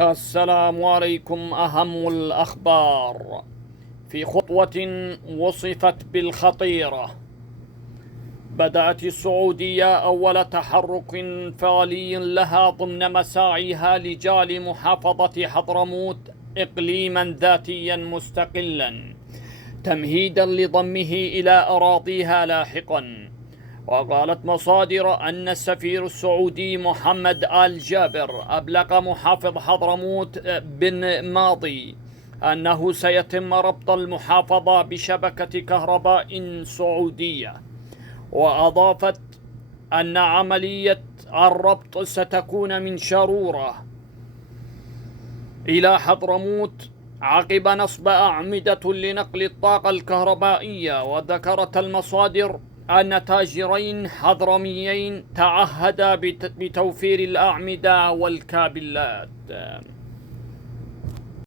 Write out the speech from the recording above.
السلام عليكم. أهم الأخبار في خطوة وصفت بالخطيرة. بدأت السعودية أول تحرك فعلي لها ضمن مساعيها لجعل محافظة حضرموت إقليما ذاتيا مستقلا، تمهيدا لضمه إلى أراضيها لاحقا. وقالت مصادر أن السفير السعودي محمد آل جابر أبلغ محافظ حضرموت بن ماضي أنه سيتم ربط المحافظة بشبكة كهرباء سعودية، وأضافت أن عملية الربط ستكون من شارورة إلى حضرموت عقب نصب أعمدة لنقل الطاقة الكهربائية. وذكرت المصادر أن تاجرين حضرميين تعهدا بتوفير الأعمدة والكابلات.